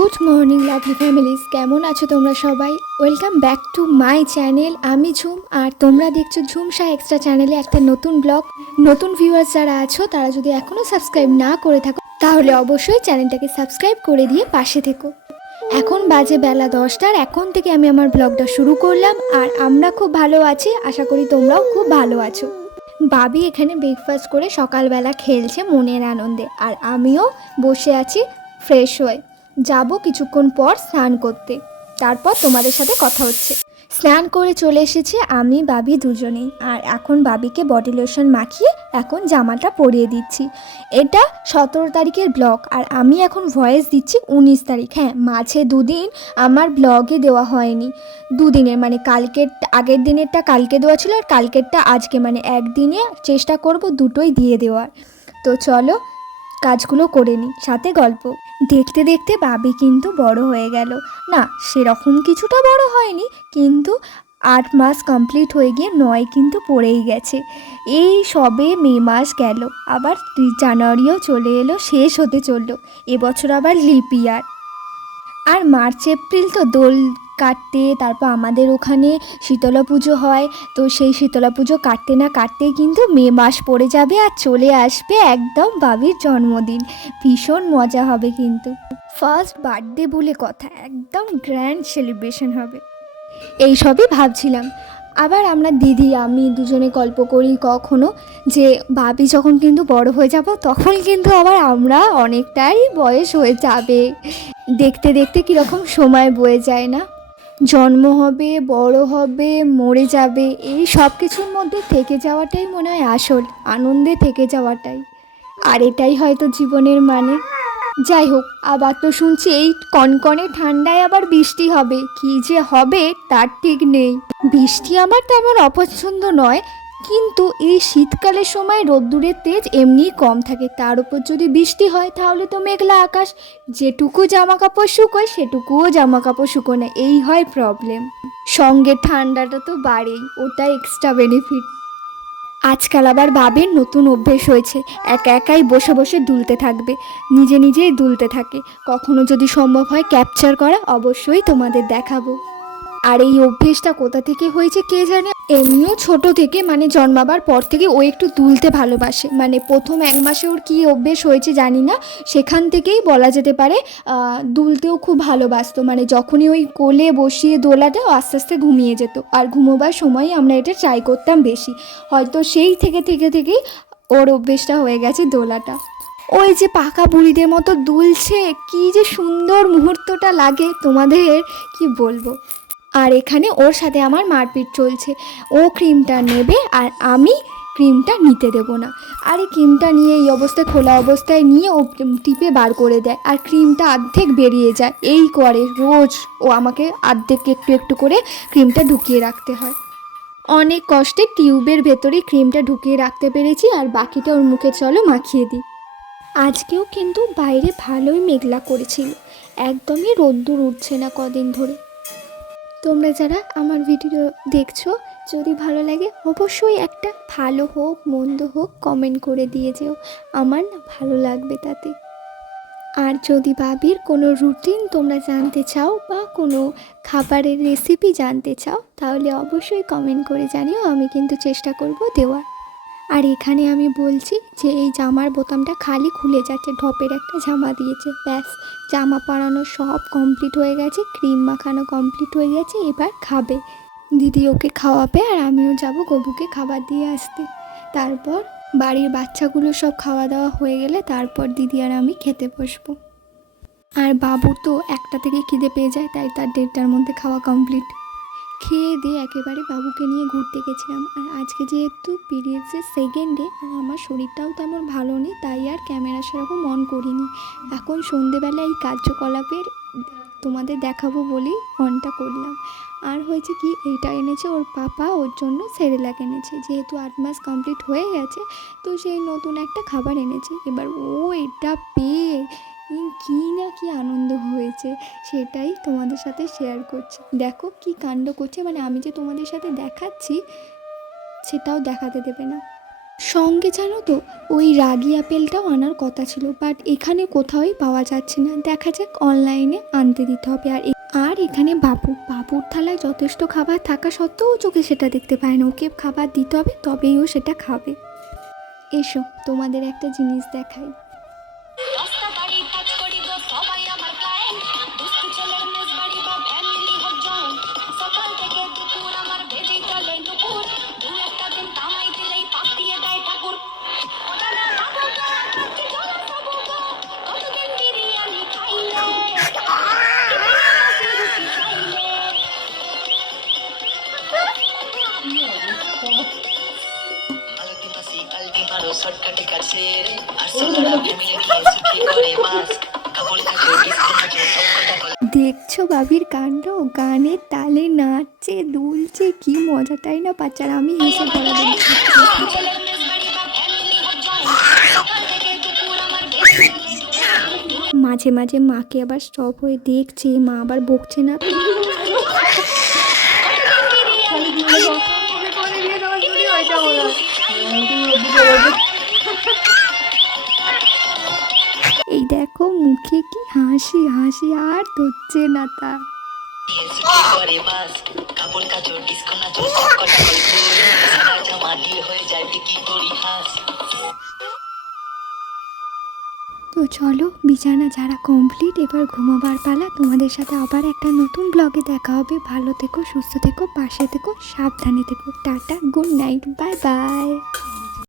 Good morning lovely families, কেমন আছো তোমরা সবাই? Welcome back to my channel. আমি ঝুম, আর তোমরা দেখছো ঝুমসা এক্সট্রা চ্যানেলে একটা নতুন ব্লগ। নতুন ভিউয়ার্স যারা আছো তারা যদি এখনও সাবস্ক্রাইব না করে থাকো তাহলে অবশ্যই চ্যানেলটাকে সাবস্ক্রাইব করে দিয়ে পাশে থেকো। এখন বাজে বেলা 10টার। এখন থেকে আমি আমার ব্লগটা শুরু করলাম, আর আমরা খুব ভালো আছি, আশা করি তোমরাও খুব ভালো আছো। বাবি এখানে ব্রেকফাস্ট করে সকালবেলা খেলছে মনের আনন্দে, আর আমিও বসে আছি ফ্রেশ হয়ে। যাব কিছুক্ষণ পর স্নান করতে, তারপর তোমাদের সাথে কথা হচ্ছে। স্নান করে চলে এসেছি আমি বাবি দুজনেই, আর এখন বাবিকে বডি লোশন মাখিয়ে এখন জামাটা পরিয়ে দিচ্ছি। এটা 17 তারিখের ব্লগ, আর আমি এখন ভয়েস দিচ্ছি 19 তারিখ। হ্যাঁ, মাঝে দুদিন আমার ব্লগে দেওয়া হয়নি। দুদিনের মানে কালকের আগের দিনেরটা কালকে দেওয়া ছিল, আর কালকেরটা আজকে, মানে একদিনে চেষ্টা করব দুটোই দিয়ে দেওয়ার। তো চলো কাজগুলো করে নিই, সাথে গল্প। দেখতে দেখতে বাবি কিন্তু বড় হয়ে গেল। না, সেরকম কিছুটা বড় হয়নি, কিন্তু 8 মাস কমপ্লিট হয়ে গিয়ে 9 কিন্তু পড়েই গেছে। এই সবে মে মাস গেল, আবার জানুয়ারিও চলে এলো, শেষ হতে চললো। এবছর আবার লিপ ইয়ার। আর মার্চ এপ্রিল তো দোল কাটতে, তারপর আমাদের ওখানে শীতলা পুজো হয়, তো সেই শীতলা পুজো কাটতে না কাটতেই কিন্তু মে মাস পড়ে যাবে, আর চলে আসবে একদম বাবির জন্মদিন। ভীষণ মজা হবে কিন্তু। ফার্স্ট বার্থডে বলে কথা, একদম গ্র্যান্ড সেলিব্রেশন হবে। এই সবই ভাবছিলাম। আবার আমরা দিদি আমি দুজনে গল্প করি কখনো যে ভাবি যখন কিন্তু বড় হয়ে যাব তখন কিন্তু আবার আমরা অনেকটাই বয়স হয়ে যাবে। দেখতে দেখতে কীরকম সময় বয়ে যায় না? জন্ম হবে, বড় হবে, মরে যাবে, এই সব কিছুর মধ্যে থেকে যাওয়াটাই মনে হয় আসল, আনন্দে থেকে যাওয়াটাই। আর এটাই হয়তো জীবনের মানে। যাই হোক, আবার তো শুনছি এই কনকনে ঠান্ডায় আবার বৃষ্টি হবে। কী যে হবে তার ঠিক নেই। বৃষ্টি আমার তেমন অপছন্দ নয়, কিন্তু এই শীতকালের সময় রোদ্দুরের তেজ এমনিই কম থাকে, তার উপর যদি বৃষ্টি হয় তাহলে তো মেঘলা আকাশ, যেটুকু জামা কাপড় শুকোয় সেটুকুও জামা কাপড় শুকোয় না, এই হয় প্রবলেম। সঙ্গে ঠান্ডাটা তো বাড়েই, ওটা এক্সট্রা বেনিফিট। আজকাল আবার বাবির নতুন অভ্যেস হয়েছে, একা একাই বসে বসে দুলতে থাকবে, নিজে নিজেই দুলতে থাকে। কখনো যদি সম্ভব হয় ক্যাপচার করা, অবশ্যই তোমাদের দেখাবো। আর এই অভ্যেসটা কোথা থেকে হয়েছে কে জানে। এমনিও ছোট থেকে, মানে জন্মাবার পর থেকে ও একটু দুলতে ভালোবাসে, মানে প্রথম 1 মাসে ওর কী অভ্যেস হয়েছে জানি না, সেখান থেকেই বলা যেতে পারে দুলতেও খুব ভালোবাসতো। মানে যখনই ওই কোলে বসিয়ে দোলাতে ও আস্তে আস্তে ঘুমিয়ে যেত, আর ঘুমোবার সময়ই আমরা এটা ট্রাই করতাম বেশি। হয়তো সেই থেকেই ওর অভ্যেসটা হয়ে গেছে দোলাটা। ওই যে পাকা বুড়িদের মতো দুলছে, কী যে সুন্দর মুহূর্তটা লাগে তোমাদের কি বলবো। আর এখানে ওর সাথে আমার মারপিট চলছে। ও ক্রিমটা নেবে আর আমি ক্রিমটা নিতে দেবো না। আর এই ক্রিমটা নিয়ে এই অবস্থায়, খোলা অবস্থায় নিয়ে ও টিপে বার করে দেয়, আর ক্রিমটা অর্ধেক বেরিয়ে যায়। এই করে রোজ ও আমাকে অর্ধেক একটু একটু করে ক্রিমটা ঢুকিয়ে রাখতে হয়। অনেক কষ্টে টিউবের ভেতরে ক্রিমটা ঢুকিয়ে রাখতে পেরেছি, আর বাকিটা ওর মুখে চলো মাখিয়ে দিই। আজকেও কিন্তু বাইরে ভালোই মেঘলা করেছিল, একদমই রোদ্দুর উঠছে না কদিন ধরে। তোমরা যারা আমার ভিডিও দেখছো, যদি ভালো লাগে অবশ্যই একটা ভালো হোক মন্দ হোক কমেন্ট করে দিয়ে যেও, আমার না ভালো লাগবে তাতে। আর যদি বাবির কোনো রুটিন তোমরা জানতে চাও বা কোনো খাবারের রেসিপি জানতে চাও তাহলে অবশ্যই কমেন্ট করে জানিও, আমি কিন্তু চেষ্টা করব দেওয়ার। আর এখানে আমি বলছি যে এই জামার বোতামটা খালি খুলে যাচ্ছে, ঢপের একটা জামা দিয়েছে, ব্যাস জামা পরানো সব কমপ্লিট হয়ে গেছে, ক্রিম মাখানো কমপ্লিট হয়ে গেছে, এবার খাবে। দিদি ওকে খাওয়াবে, আর আমিও যাব গবুকে খাবার দিয়ে আসতে। তারপর বাড়ির বাচ্চাগুলো সব খাওয়া দাওয়া হয়ে গেলে তারপর দিদি আর আমি খেতে বসবো। আর বাবুর তো 1টা থেকে খিদে পেয়ে যায়, তাই তার 1:30টার মধ্যে খাওয়া কমপ্লিট। খেয়ে দিয়ে একেবারে বাবুকে নিয়ে ঘুরতে গেছিলাম। আর আজকে যেহেতু পিরিয়ডসের সেকেন্ড ডে, আর আমার শরীরটাও তেমন ভালো নেই, তাই আর ক্যামেরা সেরকম অন করিনি। এখন সন্ধেবেলা এই কার্যকলাপের তোমাদের দেখাবো বলেই অনটা করলাম। আর হয়েছে কি, এইটা এনেছে ওর পাপা, ওর জন্য সেরেলাক এনেছে, যেহেতু 8 মাস কমপ্লিট হয়ে গেছে, তো সেই নতুন একটা খাবার এনেছে। এবার ও এটা পেয়ে কী না কি আনন্দ হয়েছে, সেটাই তোমাদের সাথে শেয়ার করছি। দেখো কি কাণ্ড করছে, মানে আমি যে তোমাদের সাথে দেখাচ্ছি সেটাও দেখাতে দেবে না। সঙ্গে জানো তো ওই রাগি আপেলটাও আনার কথা ছিল, বাট এখানে কোথাওই পাওয়া যাচ্ছে না। দেখা যাক, অনলাইনে আনতে দিতে হবে। আর এখানে বাবুর থালায় যথেষ্ট খাবার থাকা সত্ত্বেও চোখে সেটা দেখতে পায় না। ওকে খাবার দিতে হবে, তবেই ও সেটা খাবে। এসো তোমাদের একটা জিনিস দেখাই। শর্টকাটে কাছে আর সোনারা ফ্যামিলি নিয়ে সুখী করে বাস কাপড় কাচে ডিসকো নাচে। দেখছো বাবির কাণ্ড, গানের তালে নাচছে দুলছে, কি মজাটাই না পাচ্ছে। আর আমি হেসে গলা দিচ্ছি। মাঝে মাঝে মাকে আবার স্টপ হয়ে দেখছে, মা আবার বকছে না। এই দেখো মুখে কি হাসি হাসি, আর ধরছে না তা। সুখী করে বাস কাপড় কাচো ডিসকো নাচো সবকটা গল্প সাদা জামা দিয়ে হয়ে যায় কি পরিহাস। তো চলো, বিছানা ঝাড়া কমপ্লিট, এবার ঘুমোবার পালা। তোমাদের সাথে আবার একটা নতুন ব্লগে দেখা হবে। ভালো থেকো, সুস্থ থেকো, পাশে থেকো, সাবধানে থেকো। Tata, good night, bye bye.